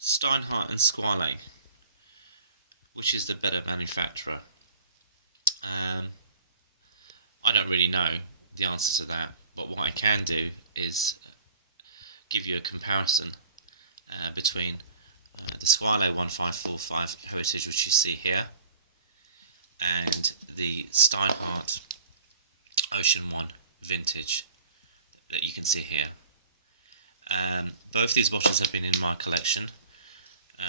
Steinhardt and Squale, which is the better manufacturer? Um, I don't really know the answer to that, but what I can do is give you a comparison between the Squale 1545 Heritage, which you see here, and the Steinhardt Ocean 1 Vintage that you can see here. Both these watches have been in my collection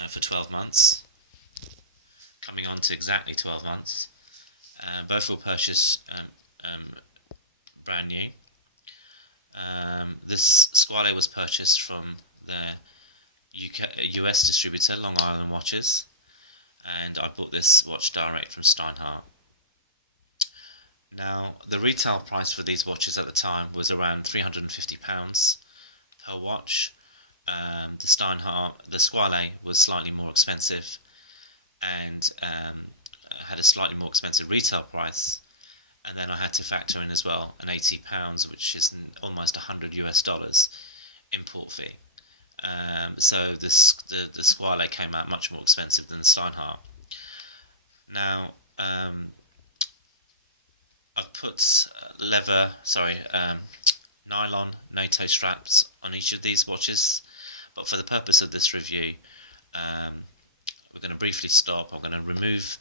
for 12 months, coming on to exactly 12 months. Both were purchased brand new. This Squale was purchased from their US distributor, Long Island Watches, and I bought this watch direct from Steinhardt. Now, the retail price for these watches at the time was around £350 per watch. The Squale was slightly more expensive and had a slightly more expensive retail price, and then I had to factor in as well an £80, which is almost $100 import fee. So the Squale came out much more expensive than the Steinhardt. Now, I've put nylon NATO straps on each of these watches, but for the purpose of this review, we're going to briefly stop. I'm going to remove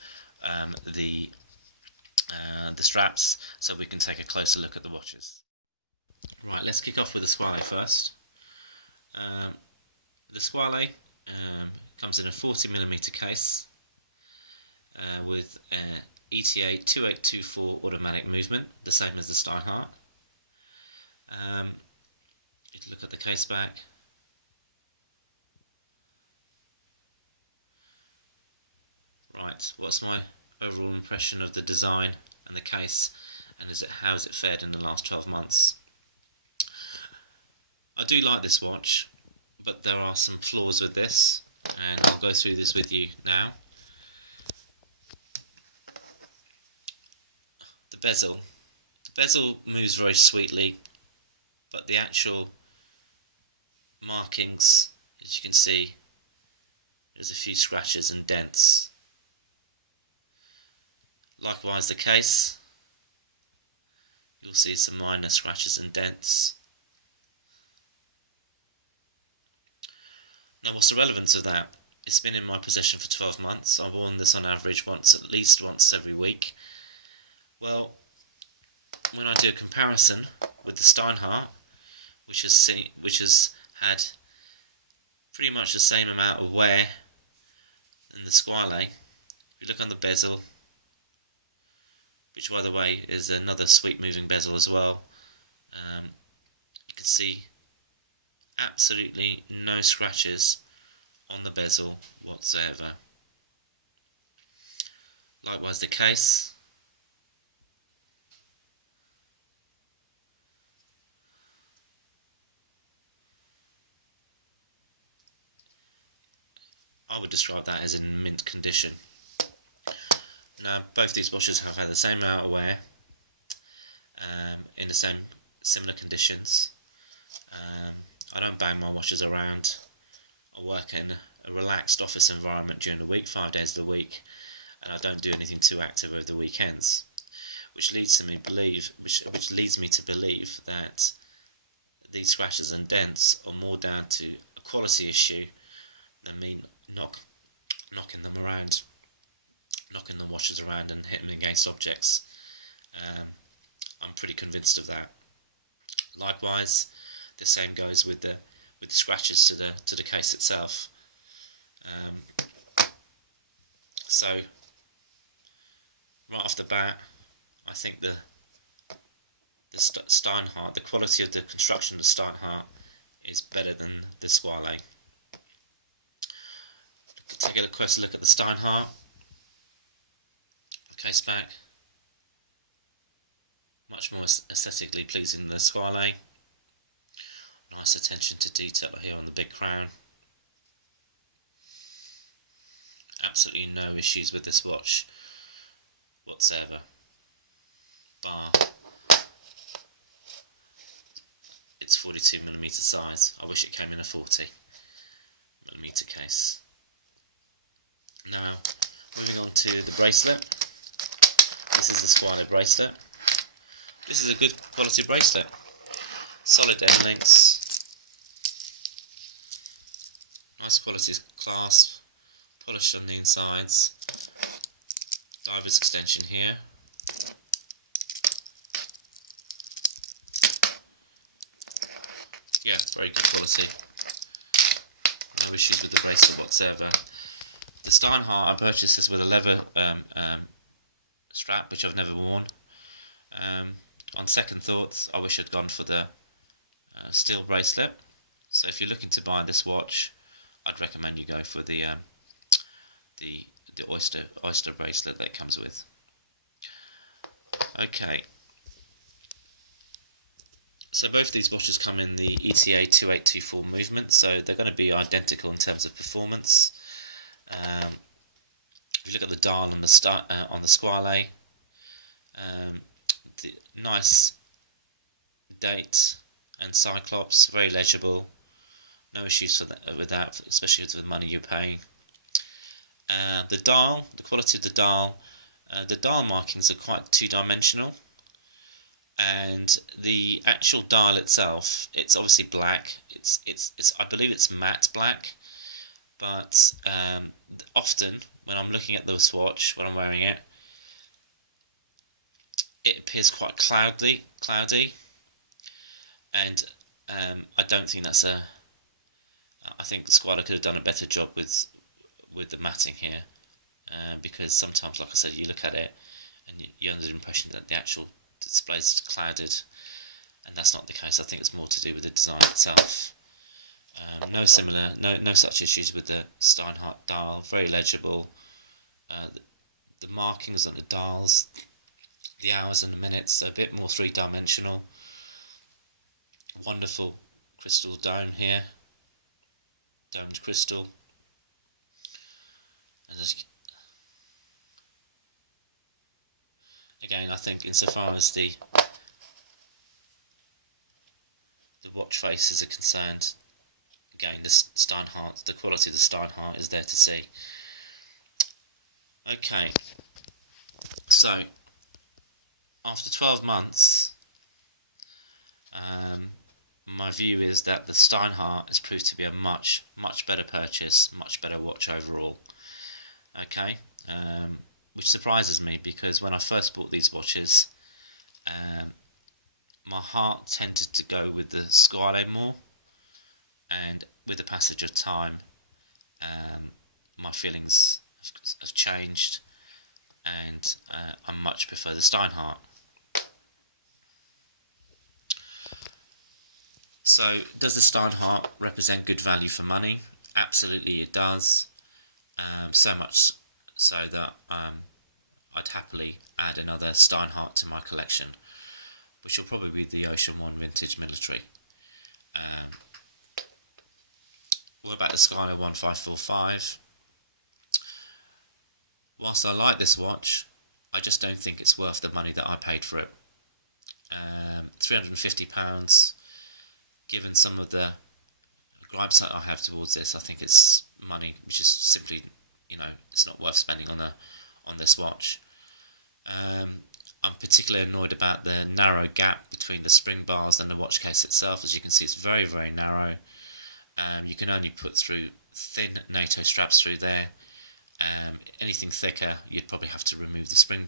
the straps so we can take a closer look at the watches. Right, let's kick off with the Squale first. The Squale comes in a 40mm case with ETA 2824 automatic movement, the same as the Steinhardt. You look at the case back. Right, what's my overall impression of the design and the case, and how has it fared in the last 12 months? I do like this watch, but there are some flaws with this, and I'll go through this with you now. The bezel moves very sweetly, but the actual markings, as you can see, there's a few scratches and dents. Likewise the case, you'll see some minor scratches and dents. Now, what's the relevance of that? It's been in my possession for 12 months. I've worn this on average at least once every week. Well, when I do a comparison with the Steinhardt, which has had pretty much the same amount of wear than the Squale, if you look on the bezel, which by the way is another sweet moving bezel as well, you can see absolutely no scratches on the bezel whatsoever. Likewise the case. I would describe that as in mint condition. Now, both these watches have had the same amount of wear, in the same similar conditions. I don't bang my watches around. I work in a relaxed office environment during the week, 5 days of the week, and I don't do anything too active over the weekends, which leads me to believe that these scratches and dents are more down to a quality issue than me knocking the watches around and hitting them against objects. I'm pretty convinced of that. Likewise, the same goes with the scratches to the case itself. So right off the bat, I think the Steinhardt, the quality of the construction of the Steinhardt is better than the Squale. Take a closer look at the Steinhardt case back. Much more aesthetically pleasing than the Squale. Nice attention to detail here on the big crown. Absolutely no issues with this watch whatsoever, bar its 42mm size. I wish it came in a 40mm case. Now, moving on to the bracelet. This is the Squale bracelet. This is a good quality bracelet. Solid end links. Nice quality clasp. Polish on the insides. Diver's extension here. Yeah, it's very good quality. No issues with the bracelet whatsoever. The Steinhardt, I purchased this with a leather strap, which I've never worn. On second thoughts, I wish I'd gone for the steel bracelet. So if you're looking to buy this watch, I'd recommend you go for the oyster bracelet that it comes with. Okay. So both of these watches come in the ETA 2824 movement, so they're going to be identical in terms of performance. If you look at the dial on the Squale, the nice date and cyclops, very legible. No issues with that, especially with the money you're paying. The dial, the quality of the dial markings are quite two-dimensional, and the actual dial itself, it's obviously black. It's I believe it's matte black, but often when I'm looking at this watch, when I'm wearing it, it appears quite cloudy, and I don't think that's I think Squale could have done a better job with the matting here, because sometimes, like I said, you look at it and you're under the impression that the actual display is clouded, and that's not the case. I think it's more to do with the design itself. No such issues with the Steinhardt dial. Very legible. The markings on the dials, the hours and the minutes, are a bit more three-dimensional. Wonderful crystal dome here, domed crystal. And again, I think insofar as the watch faces are concerned, again, the quality of the Steinhardt is there to see. Okay, so after 12 months, my view is that the Steinhardt has proved to be a much better purchase, much better watch overall. Okay, which surprises me, because when I first bought these watches, my heart tended to go with the Squale more, and with the passage of time, my feelings have changed, and I much prefer the Steinhardt. So, does the Steinhardt represent good value for money? Absolutely it does. So much so that I'd happily add another Steinhardt to my collection, which will probably be the Ocean One Vintage Military. What about the Squale 1545? Whilst I like this watch, I just don't think it's worth the money that I paid for it. £350, given some of the gripes that I have towards this, I think it's money which is simply, it's not worth spending on this watch. I'm particularly annoyed about the narrow gap between the spring bars and the watch case itself. As you can see, it's very, very narrow. You can only put through thin NATO straps through there. Anything thicker, you'd probably have to remove the spring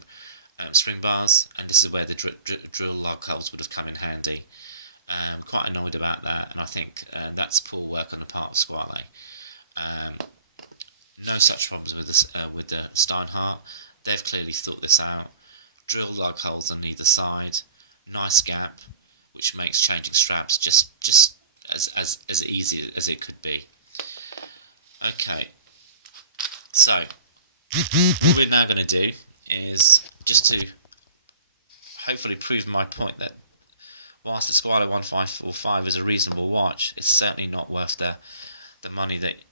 bars, and this is where the drill lug holes would have come in handy. Quite annoyed about that, and I think that's poor work on the part of Squale. No such problems with the Steinhardt. They've clearly thought this out. Drill lug holes on either side, nice gap, which makes changing straps just as easy as it could be. Okay. So, what we're now going to do is just to hopefully prove my point that whilst the Squale 1545 is a reasonable watch, it's certainly not worth the money that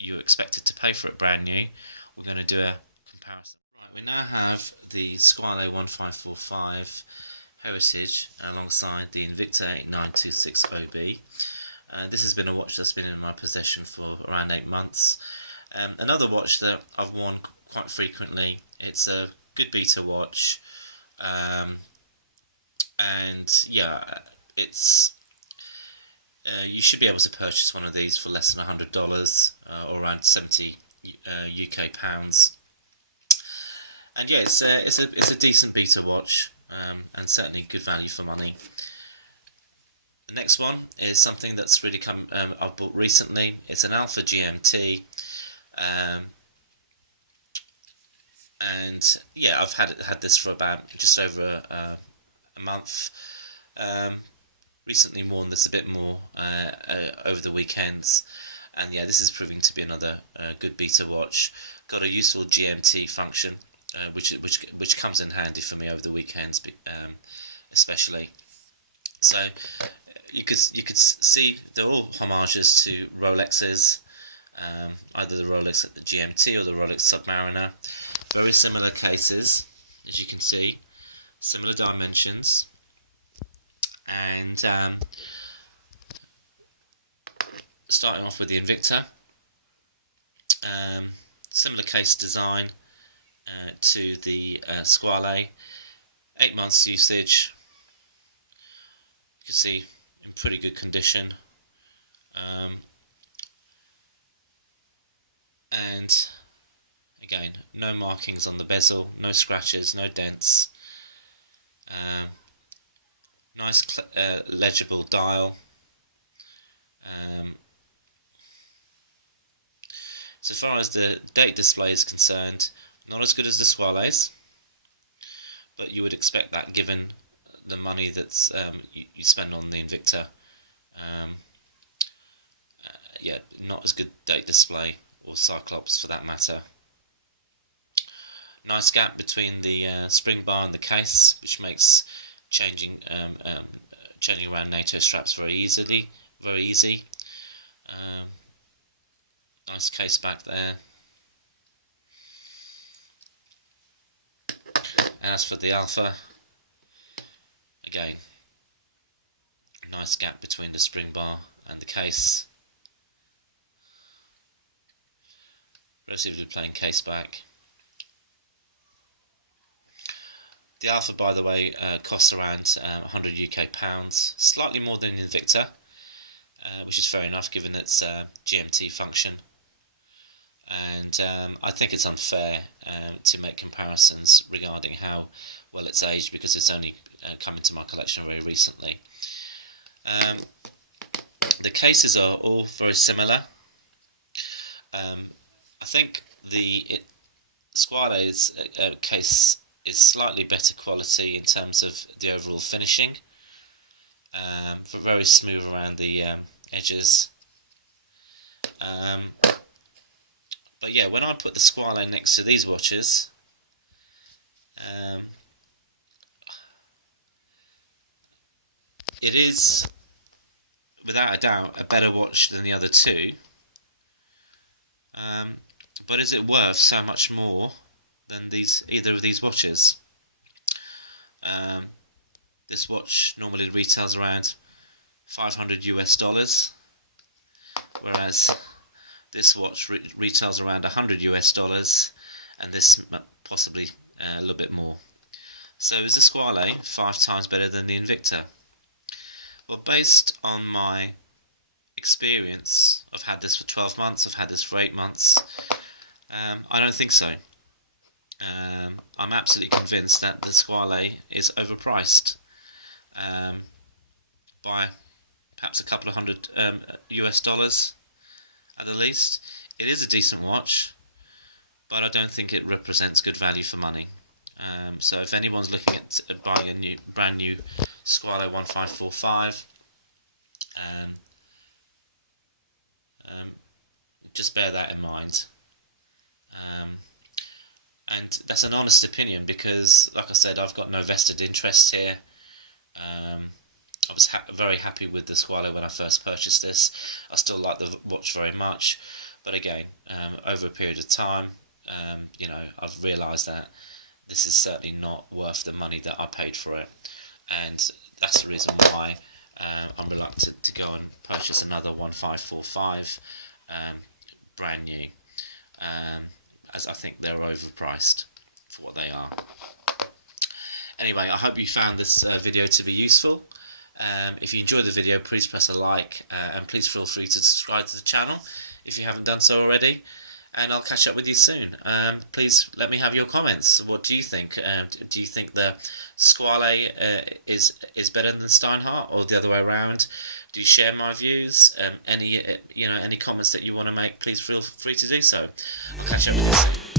you expected to pay for it brand new. We're going to do a comparison. Right, we now have the Squale 1545 Heritage alongside the Invicta 8926 OB. This has been a watch that's been in my possession for around 8 months. Another watch that I've worn quite frequently. It's a good beta watch, and yeah, it's you should be able to purchase one of these for less than $100 or around 70 UK pounds. And yeah, it's a decent beta watch, and certainly good value for money. The next one is something that's really I've bought recently. It's an Alpha GMT, and yeah, I've had this for about just over a month. Recently worn this a bit more over the weekends, and yeah, this is proving to be another good beta watch. Got a useful GMT function, which comes in handy for me over the weekends, especially. So you could see they're all homages to Rolexes, either the Rolex GMT or the Rolex Submariner. Very similar cases, as you can see, similar dimensions, and starting off with the Invicta, similar case design to the Squale. 8 months usage. You can see in pretty good condition, and again, no markings on the bezel, no scratches, no dents. Nice legible dial. So far as the date display is concerned, not as good as the Squales, but you would expect that given the money that's you spend on the Invicta. Yeah, not as good date display, or Cyclops for that matter. Nice gap between the spring bar and the case, which makes changing around NATO straps very easy. Nice case back there. And as for the Alpha, again, nice gap between the spring bar and the case. Relatively plain case back. The Alpha, by the way, costs around 100 UK pounds, slightly more than the Invicta, which is fair enough given its GMT function. And I think it's unfair to make comparisons regarding how well it's aged, because it's only come into my collection very recently. The cases are all very similar. I think the Squale's case is slightly better quality in terms of the overall finishing, very smooth around the edges. But yeah, when I put the Squale next to these watches, it is without a doubt a better watch than the other two. But is it worth so much more than either of these watches? This watch normally retails around $500 US, whereas this watch retails around $100 US, and this possibly a little bit more. So is the Squale 5 times better than the Invicta? Well, based on my experience, I've had this for 12 months, I've had this for 8 months, I don't think so. I'm absolutely convinced that the Squale is overpriced by perhaps a couple of $100 US at the least. It is a decent watch, but I don't think it represents good value for money. So if anyone's looking at buying a brand new Squale 1545, just bear that in mind. and that's an honest opinion because, like I said, I've got no vested interest here. I was very happy with the Squale when I first purchased this. I still like the watch very much, but again, over a period of time, I've realised that this is certainly not worth the money that I paid for it, and that's the reason why I'm reluctant to go and purchase another 1545 brand new, as I think they're overpriced for what they are. Anyway, I hope you found this video to be useful. If you enjoyed the video, please press a like, and please feel free to subscribe to the channel if you haven't done so already, and I'll catch up with you soon. Please let me have your comments. What do you think? Do you think the Squale is better than Steinhardt, or the other way around? Do you share my views? Any comments that you want to make, please feel free to do so. I'll catch up with you soon.